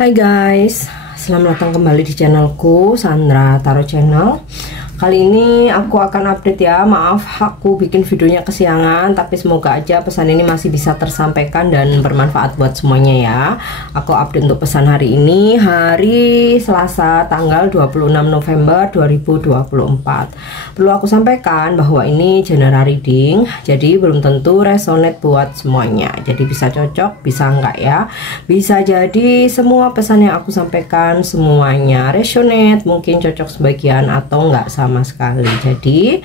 Hai guys, selamat datang kembali di channelku Sandra Tarot Channel. Kali ini aku akan update ya. Maaf aku bikin videonya kesiangan, tapi semoga aja pesan ini masih bisa tersampaikan dan bermanfaat buat semuanya ya. Aku update untuk pesan hari ini, hari Selasa tanggal 26 November 2024. Perlu aku sampaikan bahwa ini general reading, jadi belum tentu resonate buat semuanya. Jadi bisa cocok, bisa enggak ya. Bisa jadi semua pesan yang aku sampaikan semuanya resonate, mungkin cocok sebagian atau enggak sama sekali. Jadi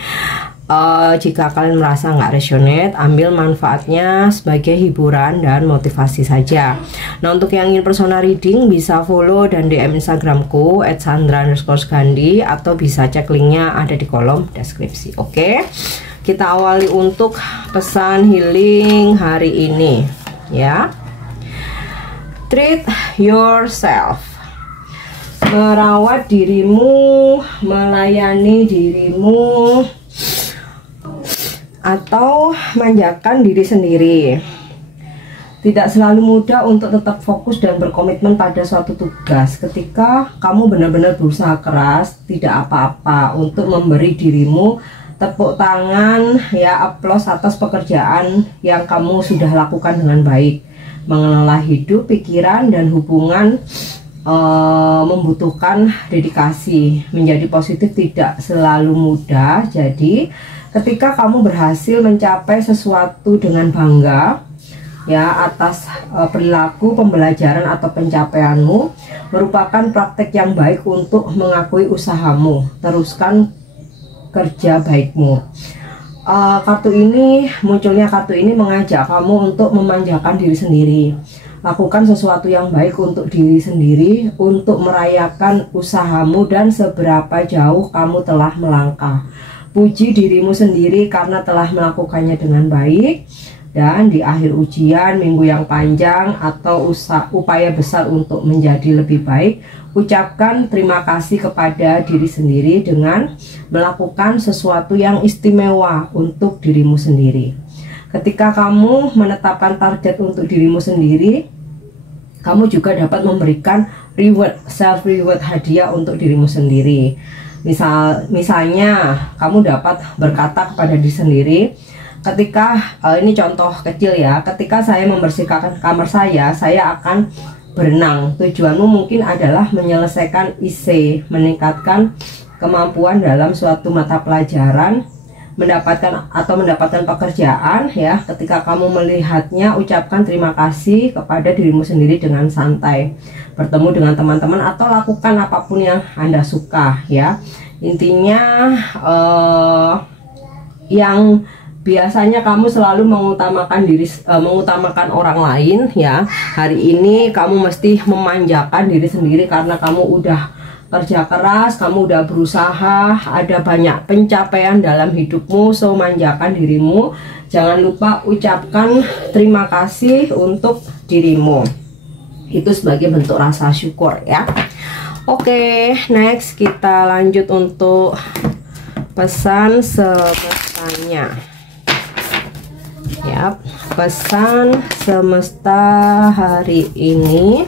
jika kalian merasa nggak resonate, ambil manfaatnya sebagai hiburan dan motivasi saja. Nah, untuk yang ingin personal reading bisa follow dan DM Instagramku @sandra_gandhi atau bisa cek linknya ada di kolom deskripsi. Oke, kita awali untuk pesan healing hari ini ya. Treat yourself. Merawat dirimu, melayani dirimu, atau manjakan diri sendiri. Tidak selalu mudah untuk tetap fokus dan berkomitmen pada suatu tugas ketika kamu benar-benar berusaha keras, tidak apa-apa untuk memberi dirimu tepuk tangan ya, aplaus atas pekerjaan yang kamu sudah lakukan dengan baik. Mengelola hidup, pikiran, dan hubungan membutuhkan dedikasi. Menjadi positif tidak selalu mudah. Jadi ketika kamu berhasil mencapai sesuatu dengan bangga ya atas perilaku, pembelajaran atau pencapaianmu, merupakan praktek yang baik untuk mengakui usahamu. Teruskan kerja baikmu. Munculnya kartu ini mengajak kamu untuk memanjakan diri sendiri. Lakukan sesuatu yang baik untuk diri sendiri, untuk merayakan usahamu dan seberapa jauh kamu telah melangkah. Puji dirimu sendiri karena telah melakukannya dengan baik. Dan di akhir ujian, minggu yang panjang, atau upaya besar untuk menjadi lebih baik, ucapkan terima kasih kepada diri sendiri dengan melakukan sesuatu yang istimewa untuk dirimu sendiri. Ketika kamu menetapkan target untuk dirimu sendiri, kamu juga dapat memberikan reward, self reward, hadiah untuk dirimu sendiri. Misalnya kamu dapat berkata kepada diri sendiri, ketika ini contoh kecil ya, ketika saya membersihkan kamar saya akan berenang. Tujuanmu mungkin adalah menyelesaikan IC, meningkatkan kemampuan dalam suatu mata pelajaran, mendapatkan pekerjaan ya. Ketika kamu melihatnya, ucapkan terima kasih kepada dirimu sendiri dengan santai. Bertemu dengan teman-teman atau lakukan apapun yang Anda suka ya. Intinya yang biasanya kamu selalu mengutamakan orang lain ya. Hari ini kamu mesti memanjakan diri sendiri karena kamu udah kerja keras, kamu udah berusaha, ada banyak pencapaian dalam hidupmu, so manjakan dirimu. Jangan lupa ucapkan terima kasih untuk dirimu. Itu sebagai bentuk rasa syukur ya. Oke, next kita lanjut untuk pesan semestanya. Ya, pesan semesta hari ini.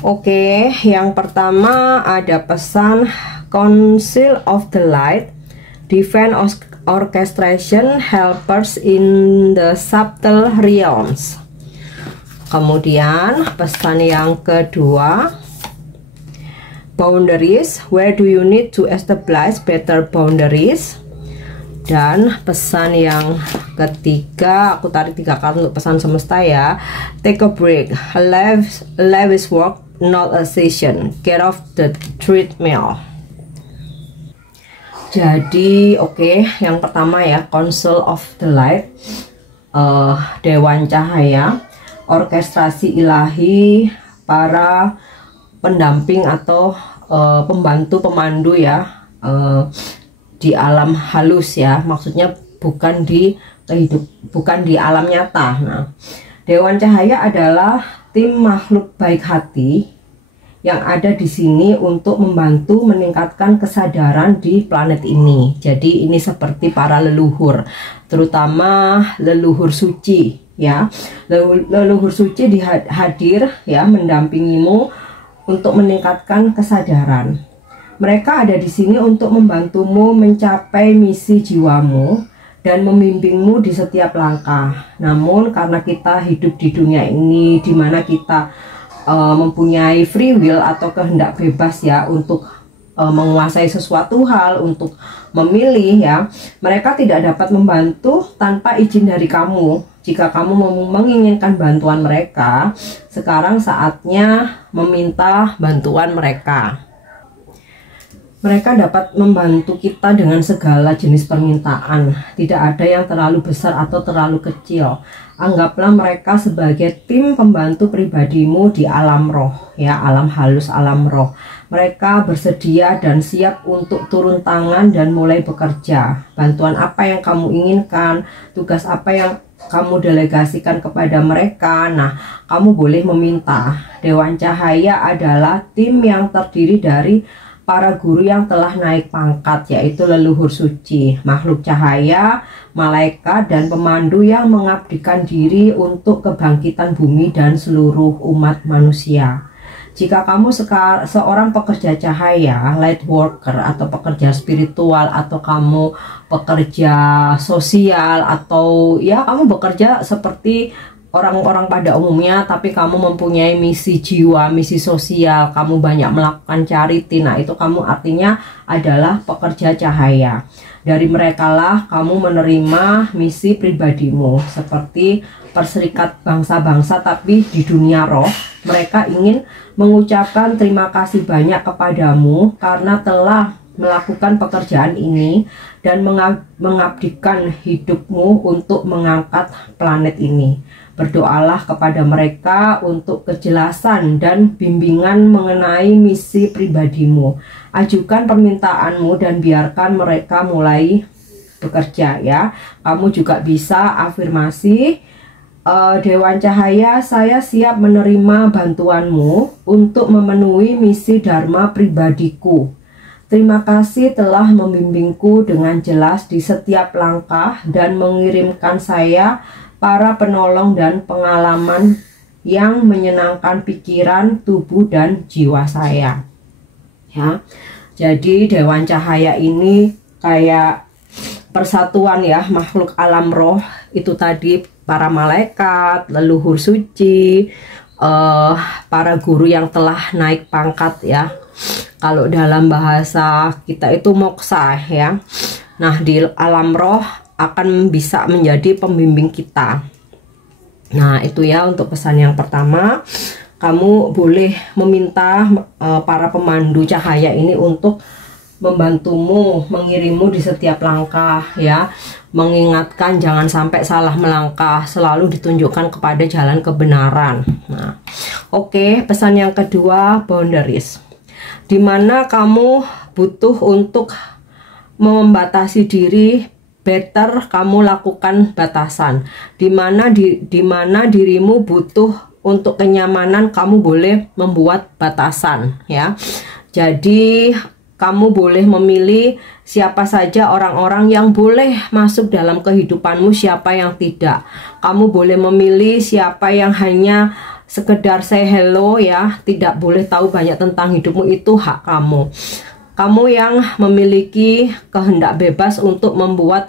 Oke, yang pertama ada pesan Council of the Light, Divine Orchestration, Helpers in the Subtle Realms. Kemudian pesan yang kedua, Boundaries, where do you need to establish better boundaries. Dan pesan yang ketiga, aku tarik 3 kartu untuk pesan semesta ya. Take a break, life is work, not a session, get off the treadmill. Jadi oke, yang pertama ya, Council of the Light, Dewan Cahaya, orkestrasi ilahi, para pendamping atau pembantu pemandu ya, di alam halus ya, maksudnya bukan di alam nyata. Nah, Dewan Cahaya adalah tim makhluk baik hati yang ada di sini untuk membantu meningkatkan kesadaran di planet ini. Jadi ini seperti para leluhur, terutama leluhur suci ya. Leluhur suci hadir ya, mendampingimu untuk meningkatkan kesadaran. Mereka ada di sini untuk membantumu mencapai misi jiwamu dan membimbingmu di setiap langkah. Namun karena kita hidup di dunia ini di mana kita mempunyai free will atau kehendak bebas ya untuk menguasai sesuatu hal, untuk memilih ya, mereka tidak dapat membantu tanpa izin dari kamu. Jika kamu menginginkan bantuan mereka, sekarang saatnya meminta bantuan mereka. Mereka dapat membantu kita dengan segala jenis permintaan. Tidak ada yang terlalu besar atau terlalu kecil. Anggaplah mereka sebagai tim pembantu pribadimu di alam roh, ya, alam halus, alam roh. Mereka bersedia dan siap untuk turun tangan dan mulai bekerja. Bantuan apa yang kamu inginkan, tugas apa yang kamu delegasikan kepada mereka. Nah, kamu boleh meminta. Dewan Cahaya adalah tim yang terdiri dari para guru yang telah naik pangkat, yaitu leluhur suci, makhluk cahaya, malaikat, dan pemandu yang mengabdikan diri untuk kebangkitan bumi dan seluruh umat manusia. Jika kamu seorang pekerja cahaya, light worker, atau pekerja spiritual, atau kamu pekerja sosial, atau ya kamu bekerja seperti orang-orang pada umumnya, tapi kamu mempunyai misi jiwa, misi sosial, kamu banyak melakukan charity, nah itu kamu artinya adalah pekerja cahaya. Dari merekalah kamu menerima misi pribadimu, seperti Perserikat Bangsa-Bangsa tapi di dunia roh. Mereka ingin mengucapkan terima kasih banyak kepadamu karena telah melakukan pekerjaan ini dan mengabdikan hidupmu untuk mengangkat planet ini. Berdoalah kepada mereka untuk kejelasan dan bimbingan mengenai misi pribadimu. Ajukan permintaanmu dan biarkan mereka mulai bekerja ya. Kamu juga bisa afirmasi, Dewan Cahaya, saya siap menerima bantuanmu untuk memenuhi misi dharma pribadiku. Terima kasih telah membimbingku dengan jelas di setiap langkah dan mengirimkan saya para penolong dan pengalaman yang menyenangkan pikiran, tubuh, dan jiwa saya. Ya, jadi Dewan Cahaya ini kayak persatuan ya, makhluk alam roh itu tadi, para malaikat, leluhur suci, para guru yang telah naik pangkat ya. Kalau dalam bahasa kita itu moksa ya. Nah, di alam roh akan bisa menjadi pembimbing kita. Nah, itu ya untuk pesan yang pertama. Kamu boleh meminta para pemandu cahaya ini untuk membantumu, mengirimmu di setiap langkah ya, mengingatkan jangan sampai salah melangkah, selalu ditunjukkan kepada jalan kebenaran. Nah, oke, pesan yang kedua, boundaries, dimana kamu butuh untuk membatasi diri. Better kamu lakukan batasan, dimana dirimu butuh untuk kenyamanan, kamu boleh membuat batasan ya. Jadi kamu boleh memilih siapa saja orang-orang yang boleh masuk dalam kehidupanmu, siapa yang tidak. Kamu boleh memilih siapa yang hanya sekedar say hello ya, tidak boleh tahu banyak tentang hidupmu, itu hak kamu. Kamu yang memiliki kehendak bebas untuk membuat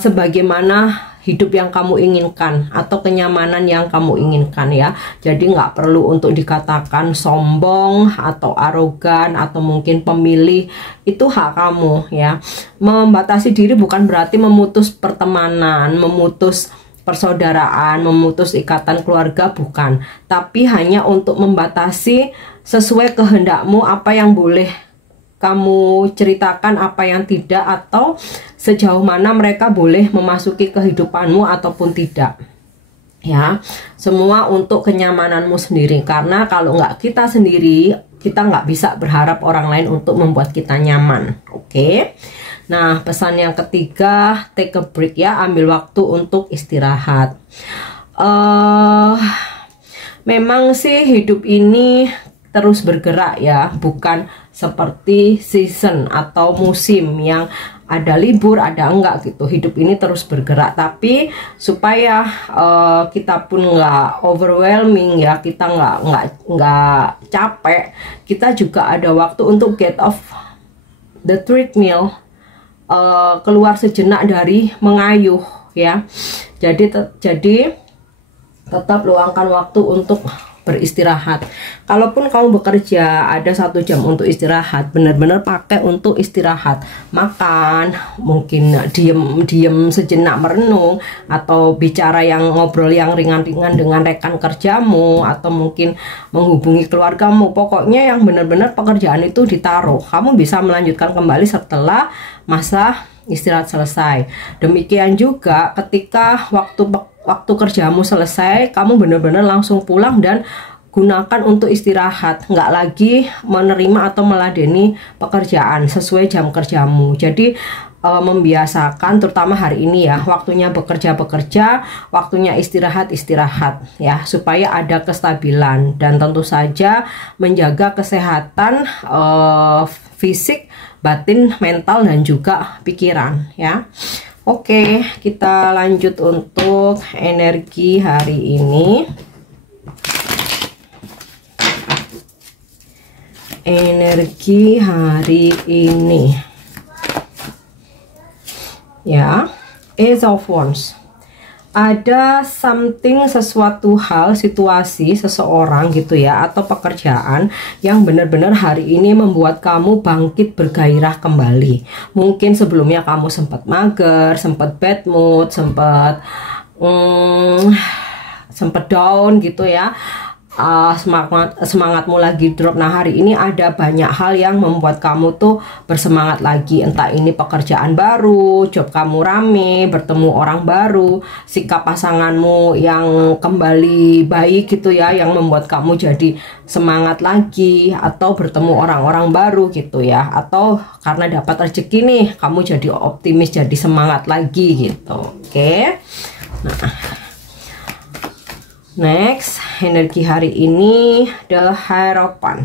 sebagaimana hidup yang kamu inginkan atau kenyamanan yang kamu inginkan ya. Jadi nggak perlu untuk dikatakan sombong atau arogan atau mungkin pemilih, itu hak kamu ya. Membatasi diri bukan berarti memutus pertemanan, memutus persaudaraan, memutus ikatan keluarga, bukan. Tapi hanya untuk membatasi sesuai kehendakmu, apa yang boleh kamu ceritakan, apa yang tidak, atau sejauh mana mereka boleh memasuki kehidupanmu ataupun tidak ya. Semua untuk kenyamananmu sendiri, karena kalau nggak kita sendiri, kita nggak bisa berharap orang lain untuk membuat kita nyaman. Oke. Nah, pesan yang ketiga, take a break ya, ambil waktu untuk istirahat. Memang sih hidup ini terus bergerak ya, bukan seperti season atau musim yang ada libur ada enggak gitu. Hidup ini terus bergerak, tapi supaya kita pun nggak overwhelming ya, kita nggak capek, kita juga ada waktu untuk get off the treadmill, keluar sejenak dari mengayuh ya. Jadi tetap luangkan waktu untuk beristirahat. Kalaupun kamu bekerja ada 1 jam untuk istirahat, benar-benar pakai untuk istirahat, makan, mungkin diem sejenak merenung, atau bicara ngobrol yang ringan-ringan dengan rekan kerjamu, atau mungkin menghubungi keluargamu. Pokoknya yang benar-benar pekerjaan itu ditaruh, kamu bisa melanjutkan kembali setelah masa istirahat selesai. Demikian juga ketika waktu kerjamu selesai, kamu benar-benar langsung pulang dan gunakan untuk istirahat, nggak lagi menerima atau meladeni pekerjaan sesuai jam kerjamu. Jadi membiasakan, terutama hari ini ya, waktunya bekerja, waktunya istirahat ya, supaya ada kestabilan, dan tentu saja menjaga kesehatan fisik, batin, mental, dan juga pikiran ya. Oke, kita lanjut untuk energi hari ini. Energi hari ini ya, Ace of Wands. Ada sesuatu hal, situasi, seseorang gitu ya, atau pekerjaan yang benar-benar hari ini membuat kamu bangkit bergairah kembali. Mungkin sebelumnya kamu sempat mager, sempat bad mood, sempat down gitu ya. Semangatmu lagi drop. Nah, hari ini ada banyak hal yang membuat kamu tuh bersemangat lagi. Entah ini pekerjaan baru, job kamu rame, bertemu orang baru, sikap pasanganmu yang kembali baik gitu ya, yang membuat kamu jadi semangat lagi, atau bertemu orang-orang baru gitu ya, atau karena dapat rezeki nih, kamu jadi optimis, jadi semangat lagi gitu. Oke. Nah, next, energi hari ini The Hierophant.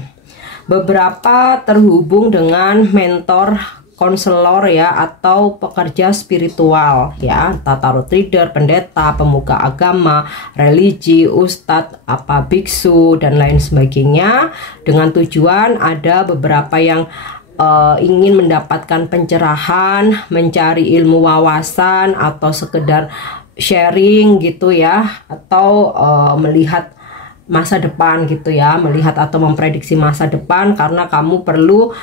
Beberapa terhubung dengan mentor, konselor ya, atau pekerja spiritual ya, tarot reader, pendeta, pemuka agama, religi, ustadz, biksu, dan lain sebagainya. Dengan tujuan ada beberapa yang ingin mendapatkan pencerahan, mencari ilmu wawasan, atau sekedar sharing gitu ya, atau melihat masa depan gitu ya, melihat atau memprediksi masa depan, karena kamu perlu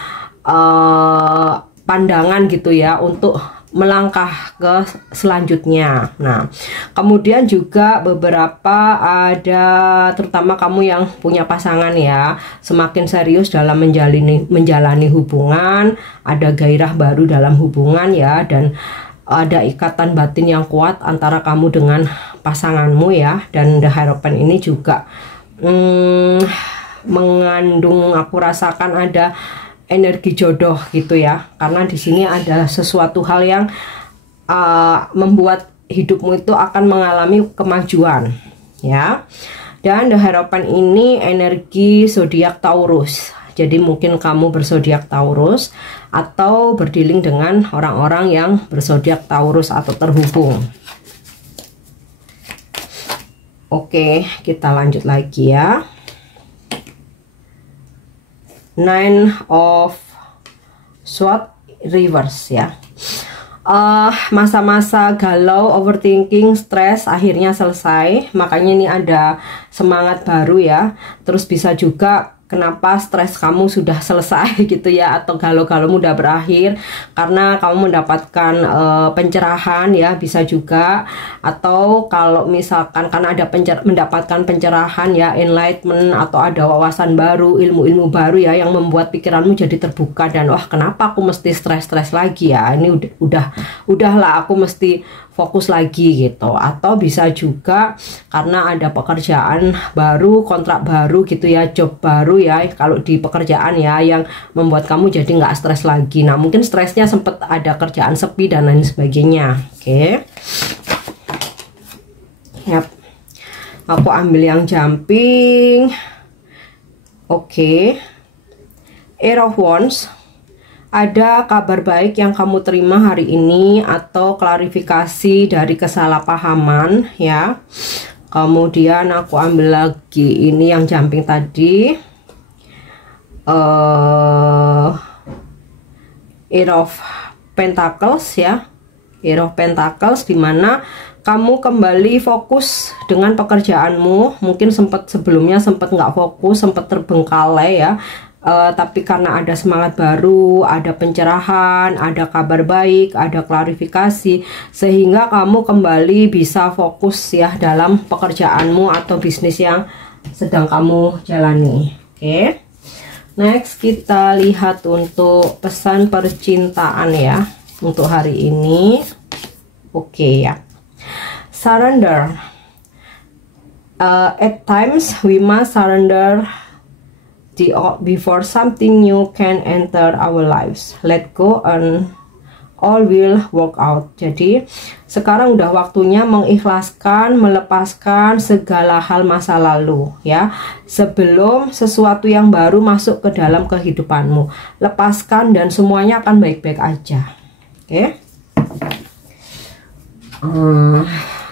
pandangan gitu ya untuk melangkah ke selanjutnya. Nah, kemudian juga beberapa ada, terutama kamu yang punya pasangan ya, semakin serius dalam menjalani hubungan, ada gairah baru dalam hubungan ya, dan ada ikatan batin yang kuat antara kamu dengan pasanganmu ya. Dan The Hierophant ini juga mengandung, aku rasakan ada energi jodoh gitu ya, karena di sini ada sesuatu hal yang membuat hidupmu itu akan mengalami kemajuan ya. Dan The Hierophant ini energi zodiak Taurus. Jadi mungkin kamu berzodiak Taurus atau berdealing dengan orang-orang yang berzodiak Taurus atau terhubung. Oke, kita lanjut lagi ya. Nine of Swords reverse ya. Masa-masa galau, overthinking, stres akhirnya selesai. Makanya ini ada semangat baru ya. Terus bisa juga kenapa stres kamu sudah selesai gitu ya, atau galau-galau udah berakhir karena kamu mendapatkan pencerahan ya, bisa juga. Atau kalau misalkan karena ada mendapatkan pencerahan ya, enlightenment, atau ada wawasan baru, ilmu-ilmu baru ya, yang membuat pikiranmu jadi terbuka, dan wah, kenapa aku mesti stres-stres lagi ya, ini udahlah aku mesti fokus lagi gitu. Atau bisa juga karena ada pekerjaan baru, kontrak baru gitu ya, job baru ya, kalau di pekerjaan ya, yang membuat kamu jadi nggak stres lagi. Nah, mungkin stresnya sempat ada kerjaan sepi dan lain sebagainya. Oke. Yap. Aku ambil yang jumping. Oke. Eight of Wands. Ada kabar baik yang kamu terima hari ini atau klarifikasi dari kesalahpahaman ya. Kemudian aku ambil lagi ini yang jumping tadi. Eight of Pentacles ya. Eight of Pentacles, dimana kamu kembali fokus dengan pekerjaanmu. Mungkin sebelumnya sempat nggak fokus, sempat terbengkalai ya. Tapi karena ada semangat baru, ada pencerahan, ada kabar baik, ada klarifikasi, sehingga kamu kembali bisa fokus ya dalam pekerjaanmu atau bisnis yang sedang kamu jalani. Oke. Next kita lihat untuk pesan percintaan ya untuk hari ini. Oke ya. Surrender. At times we must surrender before something new can enter our lives. Let go and all will work out. Jadi sekarang udah waktunya mengikhlaskan, melepaskan segala hal masa lalu ya, sebelum sesuatu yang baru masuk ke dalam kehidupanmu. Lepaskan dan semuanya akan baik-baik aja. Oke.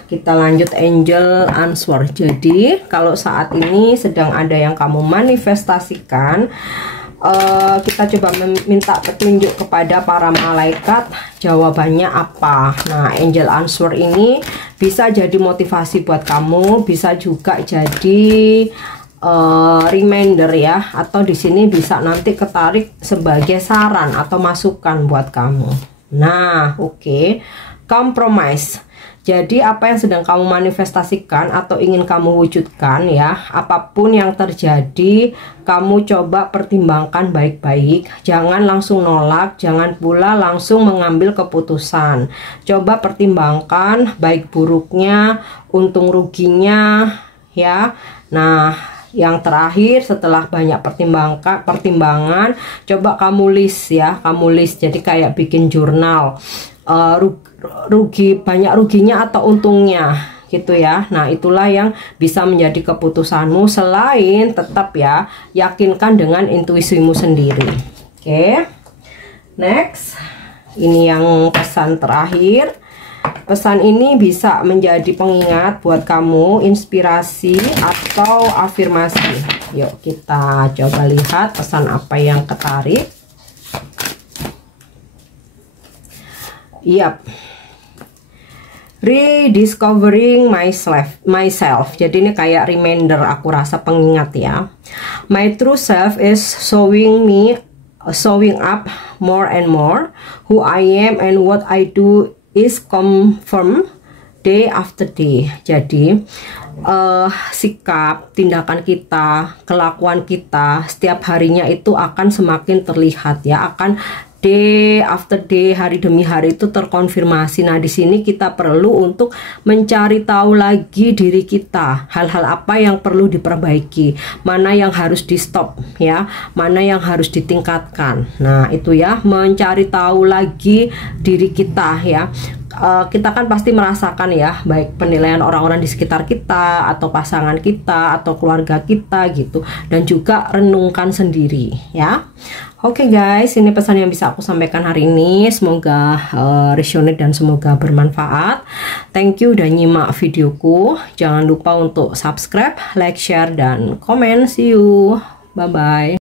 Kita lanjut angel answer. Jadi kalau saat ini sedang ada yang kamu manifestasikan, kita coba meminta petunjuk kepada para malaikat, jawabannya apa. Nah, angel answer ini bisa jadi motivasi buat kamu, bisa juga jadi reminder ya, atau di sini bisa nanti ketarik sebagai saran atau masukan buat kamu. Nah, oke. Compromise. Jadi apa yang sedang kamu manifestasikan atau ingin kamu wujudkan ya, apapun yang terjadi, kamu coba pertimbangkan baik-baik. Jangan langsung nolak, jangan pula langsung mengambil keputusan. Coba pertimbangkan baik buruknya, untung ruginya ya. Nah, yang terakhir setelah banyak pertimbangan, coba kamu list ya, kamu list. Jadi kayak bikin jurnal. Banyak ruginya atau untungnya gitu ya. Nah, itulah yang bisa menjadi keputusanmu, selain tetap ya yakinkan dengan intuisimu sendiri. Oke. Next, ini yang pesan terakhir. Pesan ini bisa menjadi pengingat buat kamu, inspirasi atau afirmasi. Yuk kita coba lihat pesan apa yang ketarik. Yap. Rediscovering myself. Jadi ini kayak reminder, aku rasa pengingat ya. My true self is showing up more and more. Who I am and what I do is confirmed day after day. Jadi sikap, tindakan kita, kelakuan kita setiap harinya itu akan semakin terlihat ya, akan day after day, hari demi hari itu terkonfirmasi. Nah, di sini kita perlu untuk mencari tahu lagi diri kita, hal-hal apa yang perlu diperbaiki, mana yang harus di stop ya, mana yang harus ditingkatkan. Nah, itu ya, mencari tahu lagi diri kita ya. Kita kan pasti merasakan ya, baik penilaian orang-orang di sekitar kita, atau pasangan kita, atau keluarga kita gitu, dan juga renungkan sendiri ya. Oke guys, ini pesan yang bisa aku sampaikan hari ini. Semoga resonate dan semoga bermanfaat. Thank you udah nyimak videoku. Jangan lupa untuk subscribe, like, share, dan komen. See you, bye bye.